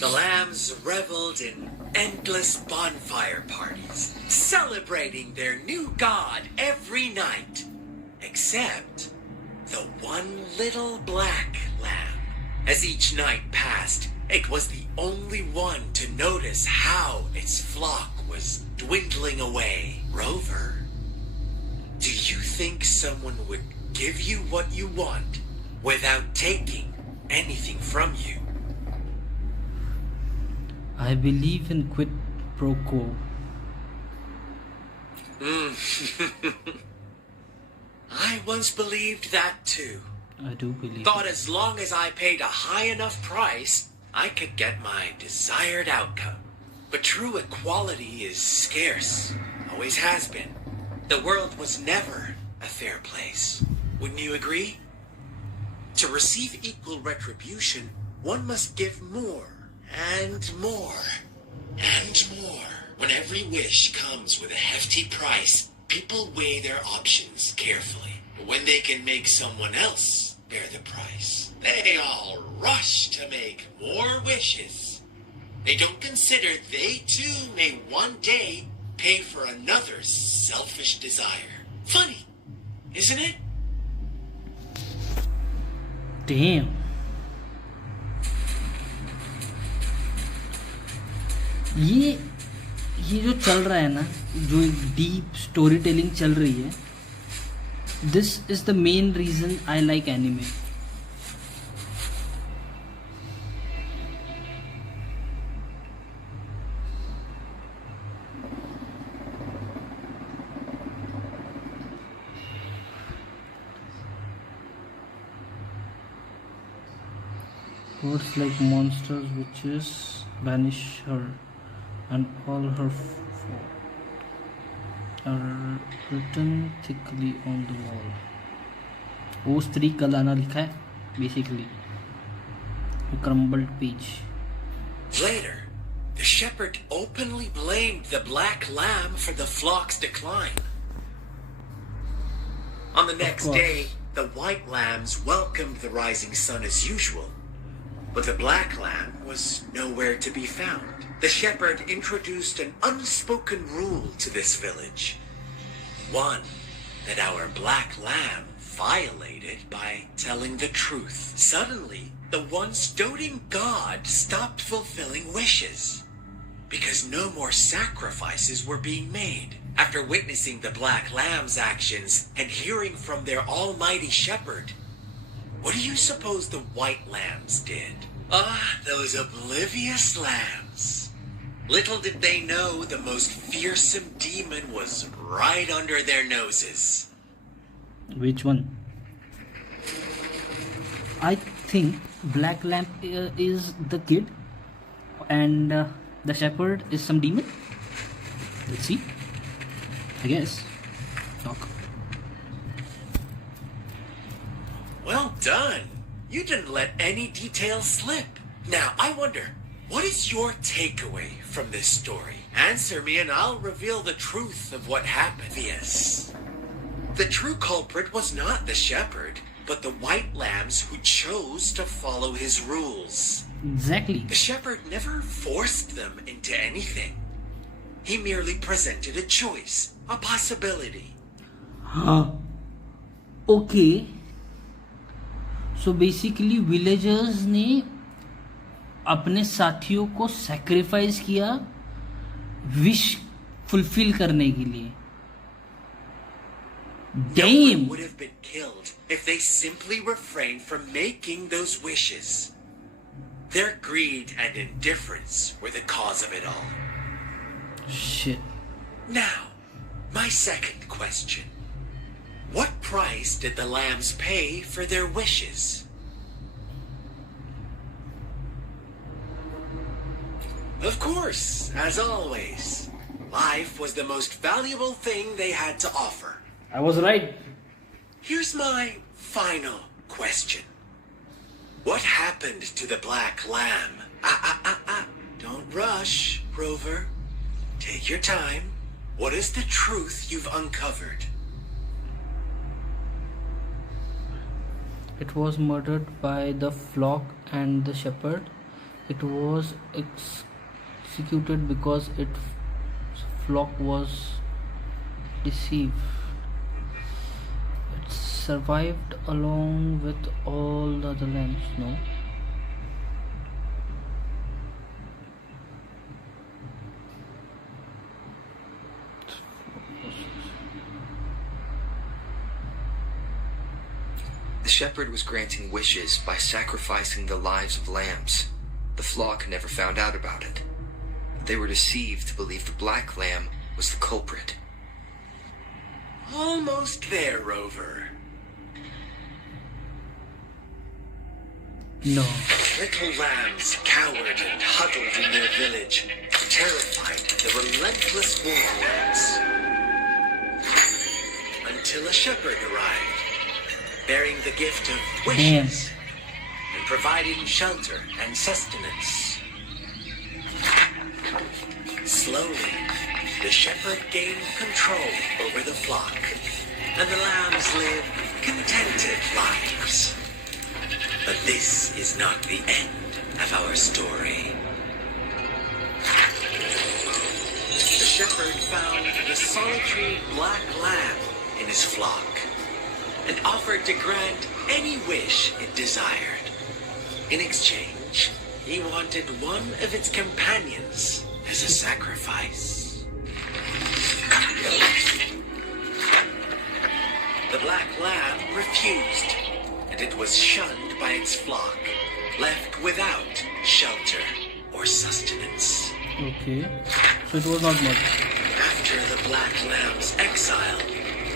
The lambs reveled in endless bonfire parties, celebrating their new god every night. Except the one little black lamb. As each night passed, it was the only one to notice how its flock was dwindling away. Rover, do you think someone would give you what you want without taking anything from you? I believe in quid pro quo. I once believed that too. I do believe. Thought as long as I paid a high enough price, I could get my desired outcome. But true equality is scarce. Always has been. The world was never a fair place. Wouldn't you agree? To receive equal retribution, one must give more and more and more. When every wish comes with a hefty price, people weigh their options carefully. But when they can make someone else bear the price, they all rush to make more wishes. They don't consider they too may one day pay for another's selfish desire. Funny, isn't it? Damn. ये जो चल रहा है ना, जो एक deep story telling चल रही है, this is the main reason I like anime. Words like monsters, witches banish her, and all her are written thickly on the wall. वो स्त्री का लाना लिखा है, basically. A crumbled page. Later, the shepherd openly blamed the black lamb for the flock's decline. On the next day, the white lambs welcomed the rising sun as usual. But the black lamb was nowhere to be found. The shepherd introduced an unspoken rule to this village. One that our black lamb violated by telling the truth. Suddenly, the once doting god stopped fulfilling wishes because no more sacrifices were being made. After witnessing the black lamb's actions and hearing from their almighty shepherd, what do you suppose the white lambs did? Those oblivious lambs. Little did they know the most fearsome demon was right under their noses. Which one? I think Black Lamp is the kid and the shepherd is some demon. Let's see. I guess. Talk. Well done. You didn't let any details slip. Now, I wonder, what is your takeaway from this story? Answer me and I'll reveal the truth of what happened. Yes. The true culprit was not the shepherd, but the white lambs who chose to follow his rules. Exactly. The shepherd never forced them into anything. He merely presented a choice, a possibility. Okay. So basically villagers ने अपने साथियों को sacrifice किया wish fulfil करने के लिए. No one would have been killed if they simply refrained from making those wishes. Their greed and indifference were the cause of it all. Shit. Now, my second question. What price did the lambs pay for their wishes? Of course, as always, life was the most valuable thing they had to offer. I was right. Here's my final question. What happened to the black lamb? Don't rush, Rover. Take your time. What is the truth you've uncovered? It was murdered by the flock and the shepherd, It was executed because its flock was deceived. It survived along with all the other lambs. No. The shepherd was granting wishes by sacrificing the lives of lambs. The flock never found out about it. They were deceived to believe the black lamb was the culprit. Almost there, Rover. No. Little lambs cowered and huddled in their village, terrified of the relentless wolf rats. Until a shepherd arrived, bearing the gift of wishes and providing shelter and sustenance. Slowly, the shepherd gained control over the flock, and the lambs lived contented lives. But this is not the end of our story. The shepherd found the solitary black lamb in his flock and offered to grant any wish it desired. In exchange, he wanted one of its companions as a sacrifice. The black lamb refused, and it was shunned by its flock, left without shelter or sustenance. Okay. So it was not much. After the black lamb's exile,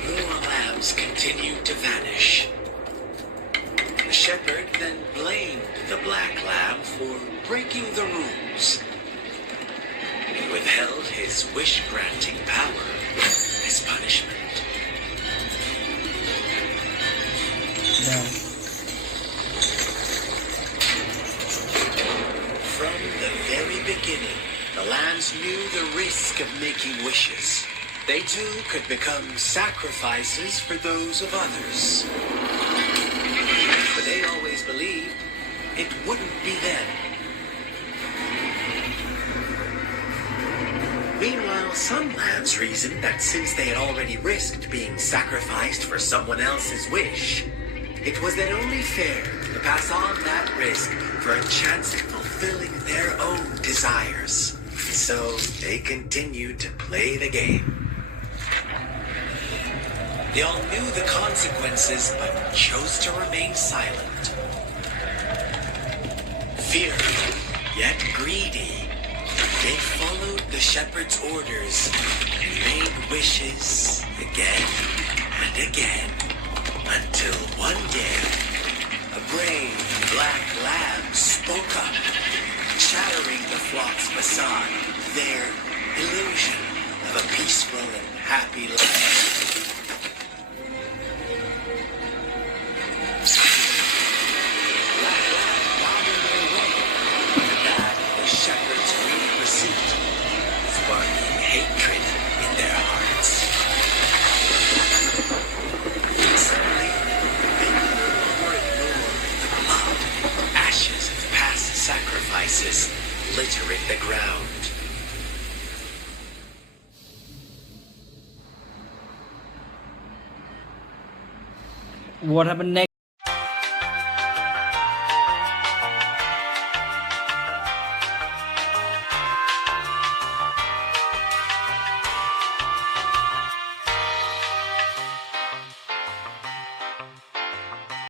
more lambs continued to vanish. The shepherd then blamed the black lamb for breaking the rules. He withheld his wish-granting power as punishment. Yeah. From the very beginning, the lambs knew the risk of making wishes. They too could become sacrifices for those of others. But they always believed it wouldn't be them. Meanwhile, some lambs reasoned that since they had already risked being sacrificed for someone else's wish, it was then only fair to pass on that risk for a chance at fulfilling their own desires. So they continued to play the game. They all knew the consequences, but chose to remain silent. Fearful, yet greedy, they followed the shepherd's orders and made wishes again and again, until one day, a brave black lamb spoke up, shattering the flock's facade, their illusion of a peaceful and happy life. Shepherd's greedy pursuit, sparking hatred in their hearts. Suddenly, they no longer ignored the blood, ashes of past sacrifices littering the ground. What happened next?